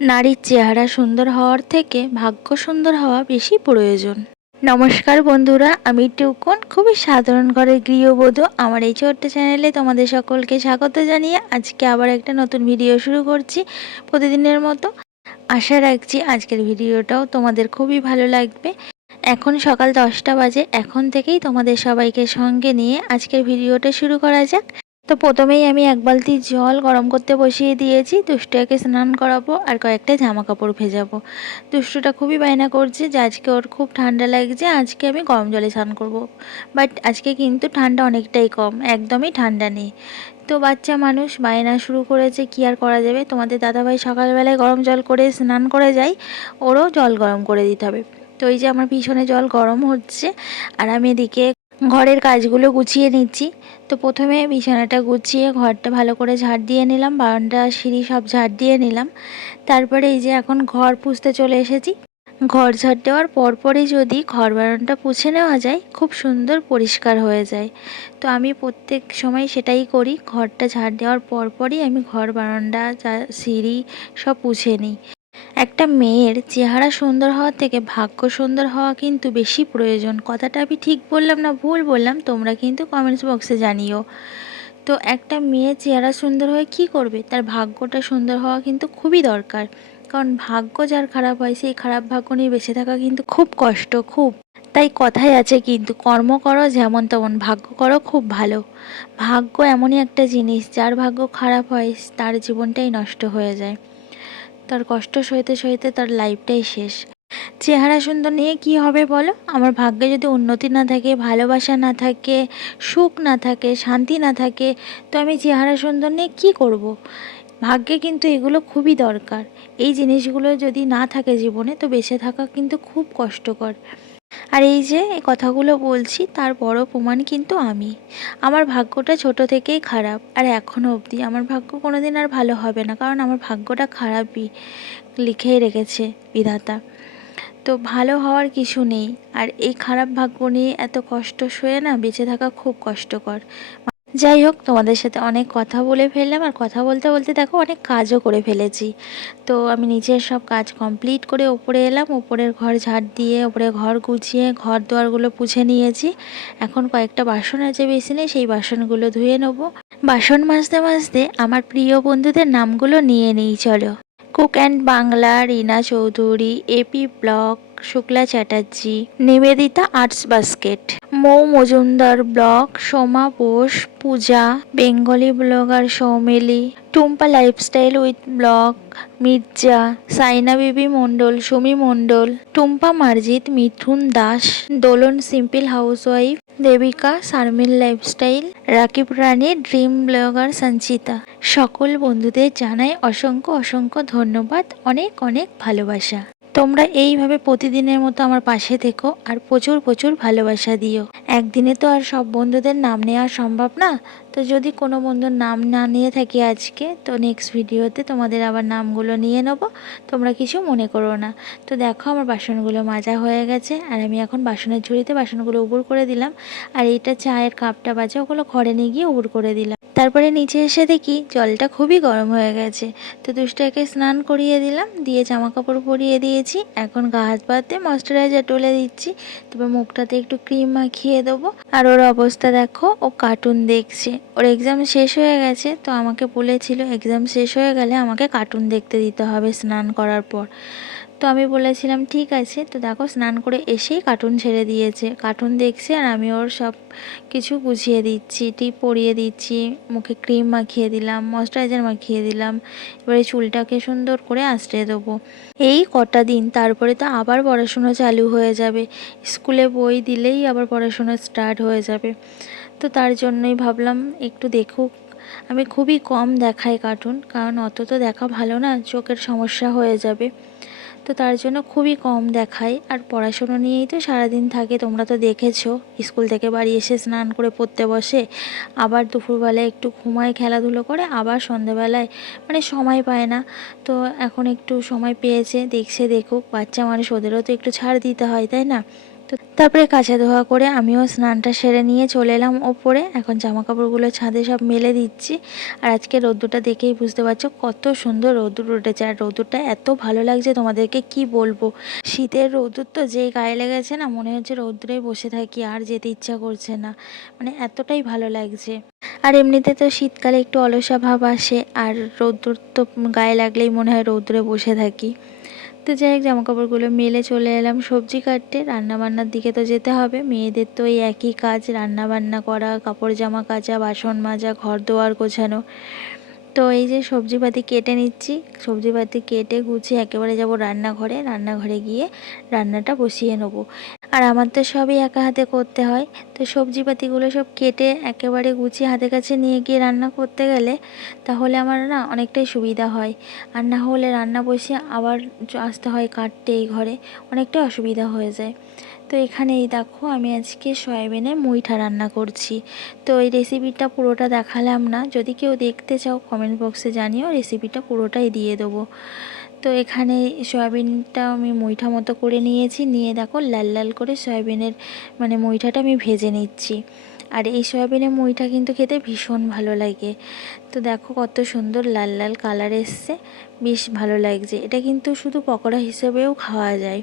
নারীর চেহারা সুন্দর হওয়ার থেকে ভাগ্য সুন্দর হওয়া বেশি প্রয়োজন। নমস্কার বন্ধুরা, আমি টুকুন, খুবই সাধারণ ঘরের গৃহবধূ। আমার এই ছোট্ট চ্যানেলে তোমাদের সকলকে স্বাগত জানিয়ে আজকে আবার একটা নতুন ভিডিও শুরু করছি প্রতিদিনের মতো। আশা রাখছি আজকের ভিডিওটাও তোমাদের খুবই ভালো লাগবে। এখন সকাল 10টা বাজে, এখন থেকেই তোমাদের সবাইকে সঙ্গে নিয়ে আজকের ভিডিওটা শুরু করা যাক। তো প্রথমেই আমি এক বালতি জল গরম করতে বসিয়ে দিয়েছি। দুষ্টুটাকে স্নান করাবো আর কয়েকটা জামা কাপড় ভেজাবো। দুষ্টুটা খুবই বায়না করছে যে আজকে ওর খুব ঠান্ডা লাগছে, আজকে আমি গরম জলে স্নান করব। বাট আজকে কিন্তু ঠান্ডা অনেকটাই কম, একদমই ঠান্ডা নেই। তো বাচ্চা মানুষ বায়না শুরু করেছে, কি আর করা যাবে। তোমাদের দাদাভাই সকালবেলায় গরম জল করে স্নান করে যায়, ওরও জল গরম করে দিতে হবে। তো এই যে আমার পিছনে জল গরম হচ্ছে আর আমি এদিকে ঘরের কাজগুলো গুছিয়ে নিচ্ছি। তো প্রথমে বিছানাটা গুছিয়ে ঘরটা ভালো করে ঝাড় দিয়ে নিলাম, বারান্দা সিঁড়ি সব ঝাড় দিয়ে নিলাম। তারপরে এই যে এখন ঘর পুছতে চলে এসেছি। ঘর ঝাড় দেওয়ার পরপরই যদি ঘর বারান্দা পুছে নেওয়া যায়, খুব সুন্দর পরিষ্কার হয়ে যায়। তো আমি প্রত্যেক সময় সেটাই করি, ঘরটা ঝাড় দেওয়ার পরপরই আমি ঘর বারান্দা সিঁড়ি সব পুছে নিই। একটা মেয়ের চেহারা সুন্দর হওয়ার থেকে ভাগ্য সুন্দর হওয়া কিন্তু বেশি প্রয়োজন। কথাটা আমি ঠিক বললাম না ভুল বললাম, তোমরা কিন্তু কমেন্টস বক্সে জানিও। তো একটা মেয়ের চেহারা সুন্দর হয়ে কি করবে, তার ভাগ্যটা সুন্দর হওয়া কিন্তু খুবই দরকার। কারণ ভাগ্য যার খারাপ হয়, সেই খারাপ ভাগ্য নিয়ে বেঁচে থাকা কিন্তু খুব কষ্ট, খুব। তাই কথাই আছে কিন্তু, কর্ম করো যেমন তেমন, ভাগ্য করো খুব ভালো। ভাগ্য এমনই একটা জিনিস, যার ভাগ্য খারাপ হয় তার জীবনটাই নষ্ট হয়ে যায়, তার কষ্ট সইতে সইতে তার লাইফটাই শেষ। চেহারা সুন্দর নিয়ে কি হবে বলো? আমার ভাগ্যে যদি উন্নতি না থাকে, ভালোবাসা না থাকে, সুখ না থাকে, শান্তি না থাকে, তো আমি চেহারা সুন্দর নিয়ে কি করব? ভাগ্যে কিন্তু এগুলো খুবই দরকার। এই জিনিসগুলো যদি না থাকে জীবনে, তো বেঁচে থাকা কিন্তু খুব কষ্টকর। আর এই যে এই কথাগুলো বলছি, তার বড় প্রমাণ কিন্তু আমি। আমার ভাগ্যটা ছোট থেকেই খারাপ, আর এখনও অবধি আমার ভাগ্য কোনোদিন আর ভালো হবে না, কারণ আমার ভাগ্যটা খারাপই লিখেই রেখেছে বিধাতা। তো ভালো হওয়ার কিছু নেই। আর এই খারাপ ভাগ্য নিয়ে এত কষ্ট সয়ে না বেঁচে থাকা খুব কষ্টকর। যাই হোক, তোমাদের সাথে অনেক কথা বলে ফেললাম, আর কথা বলতে বলতে দেখো অনেক কাজও করে ফেলেছি। তো আমি নিচের সব কাজ কমপ্লিট করে ওপরে এলাম, ওপরের ঘর ঝাড় দিয়ে ওপরে ঘর গুছিয়ে ঘর দুয়ারগুলো পুছে নিয়েছি। এখন কয়েকটা বাসন আছে বেসিনে, সেই বাসনগুলো ধুয়ে নেবো। বাসন মাজতে মাজতে আমার প্রিয় বন্ধুদের নামগুলো নিয়ে নিই চলো। কুক অ্যান্ড বাংলা রীনা চৌধুরী, এপি blog Shukla Chatterjee, Nivedita arts basket, Mou Majumdar blog, Soma Bose, Puja, Bengali blogger Soumili, Tumpa lifestyle with blog, Mirza, Saina Bibi Mondal, Sumi Mondal, Tumpa Marjit, Mithun Das, Dolon simple housewife, Debika Sharmin lifestyle, Rakib Rani, dream blogger Sanchita. সকল বন্ধুদের জানাই অসংখ্য অসংখ্য ধন্যবাদ, অনেক অনেক ভালোবাসা। তোমরা এইভাবে প্রতিদিনের মতো আমার পাশে থেকো আর প্রচুর প্রচুর ভালোবাসা দিও। একদিনে তো আর সব বন্ধুদের নাম নেওয়া সম্ভব না। তো যদি কোনো বন্ধুর নাম না নিয়ে থাকি আজকে, তো নেক্সট ভিডিওতে তোমাদের আবার নামগুলো নিয়ে নেবো, তোমরা কিছু মনে করো না। তো দেখো আমার বাসনগুলো মাজা হয়ে গেছে, আর আমি এখন বাসনের ঝুড়িতে বাসনগুলো উবুর করে দিলাম। আর এইটা চায়ের কাপটা বাজে, ওগুলো ঘরে নিয়ে গিয়ে উবুর করে দিলাম। তারপরে নিচে এসে দেখি জলটা খুবই গরম হয়ে গেছে। তো দুষ্টাকে স্নান করিয়ে দিলাম, দিয়ে জামা কাপড় পরিয়ে দিয়েছি। এখন গা হাত পাতে ময়শ্চারাইজার তুলে দিচ্ছি, তারপর মুখটাতে একটু ক্রিম মাখিয়ে দেবো। আর ওর অবস্থা দেখো, ও কার্টুন দেখছে। ওর এক্সাম শেষ হয়ে গেছে, তো আমাকে বলেছিল এক্সাম শেষ হয়ে গেলে আমাকে কার্টুন দেখতে দিতে হবে স্নান করার পর। তো আমি বলেছিলাম ঠিক আছে। তো দেখো স্নান করে এসেই কার্টুন ছেড়ে দিয়েছে, কার্টুন দেখছে, আর আমি ওর সব কিছু গুছিয়ে দিচ্ছি, টিপ পরিয়ে দিচ্ছি, মুখে ক্রিম মাখিয়ে দিলাম, ময়শ্চারাইজার মাখিয়ে দিলাম। এবারে চুলটাকে সুন্দর করে আঁচড়ে দেবো। এই কটা দিন, তারপরে তো আবার পড়াশুনো চালু হয়ে যাবে। স্কুলে বই দিলেই আবার পড়াশুনো স্টার্ট হয়ে যাবে। তো তার জন্যই ভাবলাম একটু দেখুক। আমি খুবই কম দেখাই কার্টুন, কারণ অত তো দেখা ভালো না, চোখের সমস্যা হয়ে যাবে। তো তার জন্য খুবই কম দেখাই। আর পড়াশুনো নিয়েই তো সারাদিন থাকে, তোমরা তো দেখেছো। স্কুল থেকে বাড়ি এসে স্নান করে পড়তে বসে, আবার দুপুরবেলায় একটু ঘুমায়, খেলাধুলো করে, আবার সন্ধেবেলায়, মানে সময় পায় না। তো এখন একটু সময় পেয়েছে, দেখছে দেখুক, বাচ্চা মানুষ, ওদেরও তো একটু ছাড় দিতে হয়, তাই না? তো তারপরে কাচা ধোয়া করে আমিও স্নানটা সেরে নিয়ে চলে এলাম ওপরে। এখন জামা কাপড়গুলো ছাদে সব মেলে দিচ্ছি। আর আজকে রোদ্দুরটা দেখেই বুঝতে পারছো কত সুন্দর রোদ্দুর উঠেছে। আর রোদ্দুরটা এত ভালো লাগছে তোমাদেরকে কি বলবো। শীতের রোদ্দুর তো যেই গায়ে লেগেছে না, মনে হচ্ছে রোদ্দুরেই বসে থাকি, আর যেতে ইচ্ছা করছে না, মানে এতটাই ভালো লাগছে। আর এমনিতে তো শীতকালে একটু অলসা ভাব আসে, আর রোদ্দুর তো গায়ে লাগলেই মনে হয় রোদ্দুরে বসে থাকি। তো যাই হোক, জামাকাপড়গুলো মেলে চলে এলাম সবজি কাটতে। রান্নাবান্নার দিকে তো যেতে হবে, মেয়েদের তো এই একই কাজ, রান্নাবান্না করা, কাপড় জামা কাচা, বাসন মাজা, ঘর দোয়ার গোছানো। তো এই যে সবজিপাতি কেটে নিচ্ছি, সবজিপাতি কেটে গুছিয়ে একেবারে যাব রান্নাঘরে। রান্নাঘরে গিয়ে রান্নাটা বসিয়ে নেবো। আর আমার তো সবই একা হাতে করতে হয়, তো সবজিপাতিগুলো সব কেটে একেবারে গুছিয়ে হাতের কাছে নিয়ে গিয়ে রান্না করতে গেলে তাহলে আমার না অনেকটাই সুবিধা হয়। আর না হলে রান্না বসিয়ে আবার আসতে হয় কাটতে এই ঘরে, অনেকটাই অসুবিধা হয়ে যায়। তো এখানে এই দেখো, আমি আজকে সয়াবিনের মুইঠা রান্না করছি। তো এই রেসিপিটা পুরোটা দেখালাম না, যদি কেউ দেখতে চাও কমেন্ট বক্সে জানিও, রেসিপিটা পুরোটাই দিয়ে দেবো। তো এখানে সয়াবিনটা আমি মুইঠা মতো করে নিয়েছি, নিয়ে দেখো লাল লাল করে সয়াবিনের মানে মুইঠাটা আমি ভেজে নিচ্ছি। আর এই সয়াবিনের মুইঠা কিন্তু খেতে ভীষণ ভালো লাগে। তো দেখো কত সুন্দর লাল লাল কালার এসছে, বেশ ভালো লাগছে। এটা কিন্তু শুধু পকোড়া হিসেবেও খাওয়া যায়।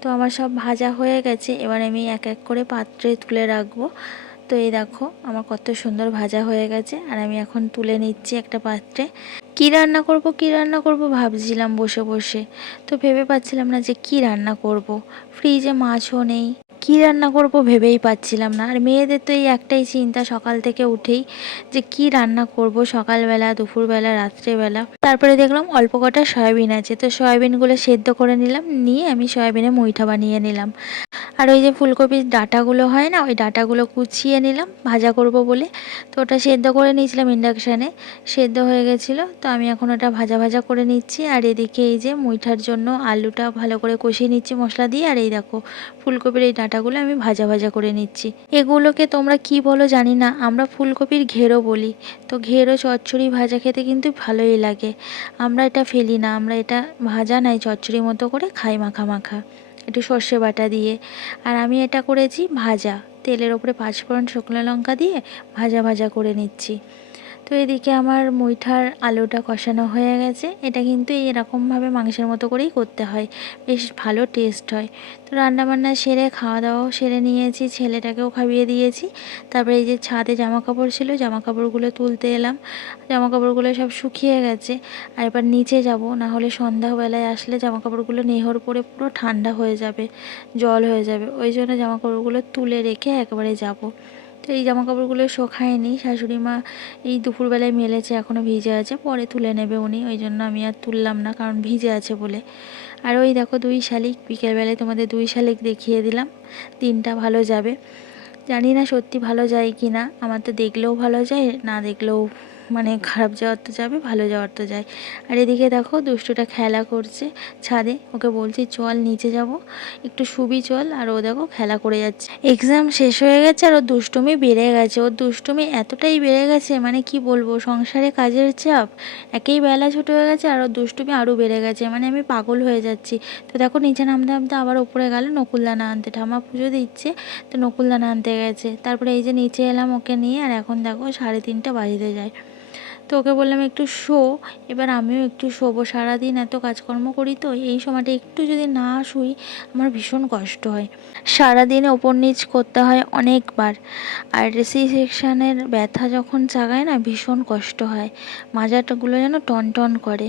তো আমার সব ভাজা হয়ে গেছে, এবার আমি এক এক করে পাত্রে তুলে রাখবো। তো এই দেখো আমার কত সুন্দর ভাজা হয়ে গেছে, আর আমি এখন তুলে নিচ্ছি একটা পাত্রে। কি রান্না করব কি রান্না করব ভাবছিলাম বসে বসে, তো ভেবে পাচ্ছিলাম না যে কি রান্না করব। ফ্রিজে মাছও নেই, কি রান্না করব ভেবেই পাচ্ছিলাম না। আর মেয়েদের তো এই একটাই চিন্তা সকাল থেকে উঠেই, যে কি রান্না করব সকালবেলা, দুপুরবেলা, রাত্রেবেলা। তারপরে দেখলাম অল্প কটা সয়াবিন আছে, তো সয়াবিনগুলো সেদ্ধ করে নিলাম, নিয়ে আমি সয়াবিনে মুইঠা বানিয়ে নিলাম। আর ওই যে ফুলকপির ডাঁটাগুলো হয় না, ওই ডাঁটাগুলো কুচিয়ে নিলাম ভাজা করব বলে। তো ওটা সেদ্ধ করে নিয়েছিলাম ইন্ডাকশানে, সেদ্ধ হয়ে গেছিলো। তো আমি এখন ওটা ভাজা ভাজা করে নিচ্ছি। আর এদিকে এই যে মুইঠার জন্য আলুটা ভালো করে কষিয়ে নিচ্ছি মশলা দিয়ে। আর এই দেখো ফুলকপির এই ডাঁটাগুলো আমি ভাজা ভাজা করে নিচ্ছি। এগুলোকে তোমরা কি বলো জানি না, আমরা ফুলকপির ঘেরো বলি। তো ঘেরো চচ্চড়ি ভাজা খেতে কিন্তু ভালোই লাগে। আমরা এটা ফেলি না, আমরা এটা ভাজা নাই চচ্চড়ি মতো করে খাই মাখা মাখা, একটু সর্ষে বাটা দিয়ে। আর আমি এটা করেছি ভাজা, তেলের ওপরে পাঁচফোড়ন শুকনো লঙ্কা দিয়ে ভাজা ভাজা করে নিচ্ছি। তো এদিকে আমার মুইঠার আলুটা কষানো হয়ে গেছে। এটা কিন্তু এরকমভাবে মাংসের মতো করেই করতে হয়, বেশ ভালো টেস্ট হয়। তো রান্নাবান্না সেরে খাওয়া দাওয়াও সেরে নিয়েছি, ছেলেটাকেও খাইয়ে দিয়েছি। তারপরে এই যে ছাদে জামা কাপড় ছিল, জামা কাপড়গুলো তুলতে এলাম। জামা কাপড়গুলো সব শুকিয়ে গেছে। আর এবার নিচে যাব, না হলে সন্ধ্যাবেলায় আসলে জামা কাপড়গুলো নেহর পরে পুরো ঠান্ডা হয়ে যাবে, জল হয়ে যাবে। ওই জন্য জামা কাপড়গুলো তুলে রেখে একবারে যাব। তো এই জামা কাপড়গুলো শোকায়নি, শাশুড়ি মা এই দুপুরবেলায় মেলেছে, এখনও ভিজে আছে, পরে তুলে নেবে উনি, ওই জন্য আমি আর তুললাম না, কারণ ভিজে আছে বলে। আর ওই দেখো দুই শালিক, বিকেলবেলায় তোমাদের দুই শালিক দেখিয়ে দিলাম। দিনটা ভালো যাবে, জানি না সত্যি ভালো যায় কি না। আমার তো দেখলেও ভালো যায়, না দেখলেও মানে খারাপ যাওয়ার তো যাবে, ভালো যাওয়ার তো যায়। আর এদিকে দেখো দুষ্টুটা খেলা করছে ছাদে, ওকে বলছি চল নিচে যাব, একটু শুবি চল, আর ও দেখো খেলা করে যাচ্ছে। এক্সাম শেষ হয়ে গেছে আর ওর দুষ্টুমি বেড়ে গেছে, ওর দুষ্টুমি এতটাই বেড়ে গেছে, মানে কি বলবো, সংসারে কাজের চাপ, একেই বেলা ছোট হয়ে গেছে, আর ওর দুষ্টুমি আরও বেড়ে গেছে, মানে আমি পাগল হয়ে যাচ্ছি। তো দেখো নিচে নামতে নামতে আবার উপরে গেল নকুলদানা আনতে, ঠাম্মা পুজো দিচ্ছে, তো নকুলদানা আনতে গেছে। তারপরে এই যে নিচে এলাম ওকে নিয়ে, আর এখন দেখো 3:30 বাজতে যায়। তো ওকে বললাম একটু শো, এবার আমিও একটু শোবো, সারাদিন এত কাজকর্ম করি, তো এই সময়টা একটু যদি না শুই আমার ভীষণ কষ্ট হয়। সারাদিনে ওপর নিচ করতে হয় অনেকবার। আর সি সেকশানের ব্যথা যখন জাগায় না, ভীষণ কষ্ট হয়, মাজাটাগুলো যেন টন টন করে।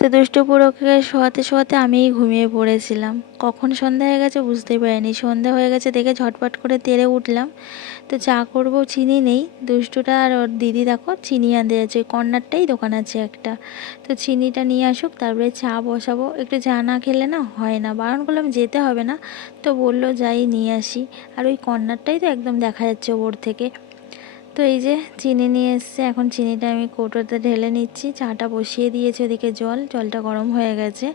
তো দুষ্টুপুরোকে শোয়াতে শোয়াতে আমিই ঘুমিয়ে পড়েছিলাম। কখন সন্ধ্যা হয়ে গেছে বুঝতেই পারিনি, সন্ধ্যা হয়ে গেছে দেখে ঝটপট করে তেড়ে উঠলাম। তো চা করব, চিনি নেই। দুষ্টুটা আর ওর দিদি দেখো চিনি আনতে যাচ্ছে, কর্নারটাই দোকান আছে একটা। তো চিনিটা নিয়ে আসুক, তারপরে চা বসাবো। একটু চা না খেলে না হয় না, বারণ করলাম যেতে হবে না, তো বললো যাই নিয়ে আসি। আর ওই কর্নারটাই তো একদম দেখা যাচ্ছে ওপর থেকে। তো এই যে চিনি নিয়ে এসছে, এখন চিনিটা আমি কৌটোতে ঢেলে নিচ্ছি। চাটা বসিয়ে দিয়েছি, ওদিকে জলটা গরম হয়ে গেছে,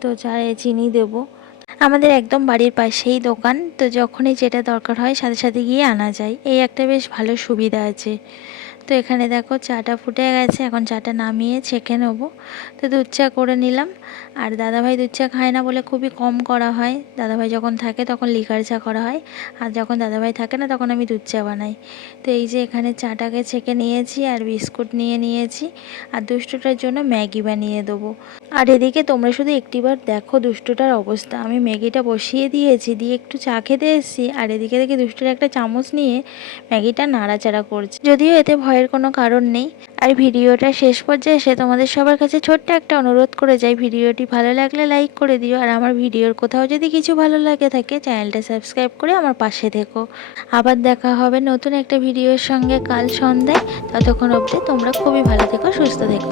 তো চায়ে চিনি দেব। আমাদের একদম বাড়ির পাশেই দোকান, তো যখনই যেটা দরকার হয় সাথে সাথে গিয়ে আনা যায়, এই একটা বেশ ভালো সুবিধা আছে। তো এখানে দেখো চাটা ফুটে গেছে, এখন চাটা নামিয়ে ছেঁকে নেবো। তো দুধ চা করে নিলাম। আর দাদাভাই দুধ চা খায় না বলে খুবই কম করা হয়, দাদাভাই যখন থাকে তখন লিকার চা করা হয়, আর যখন দাদাভাই থাকে না তখন আমি দুধ চা বানাই। তো এই যে এখানে চাটাকে ছেঁকে নিয়েছি আর বিস্কুট নিয়েছি, আর দুষ্টুটার জন্য ম্যাগি বানিয়ে দেবো। আর এদিকে তোমরা শুধু একটিবার দেখো দুষ্টুটার অবস্থা। আমি ম্যাগিটা বসিয়ে দিয়েছি, দিয়ে একটু চা খেতে এসেছি, আর এদিকে দেখি দুষ্টুর একটা চামচ নিয়ে ম্যাগিটা নাড়াচাড়া করছে। যদিও এতে ভয়ের কোনো কারণ নেই। আর ভিডিওটা শেষ পর্যায়ে এসে তোমাদের সবার কাছে ছোট্ট একটা অনুরোধ করে যাই, ভিডিওটি ভালো লাগলে লাইক করে দিও, আর আমার ভিডিওর কোথাও যদি কিছু ভালো লাগে থাকে চ্যানেলটা সাবস্ক্রাইব করে আমার পাশে থেকো। আবার দেখা হবে নতুন একটা ভিডিওর সঙ্গে কাল সন্ধ্যায়। ততক্ষণ অবধি তোমরা খুবই ভালো থেকো, সুস্থ থেকো।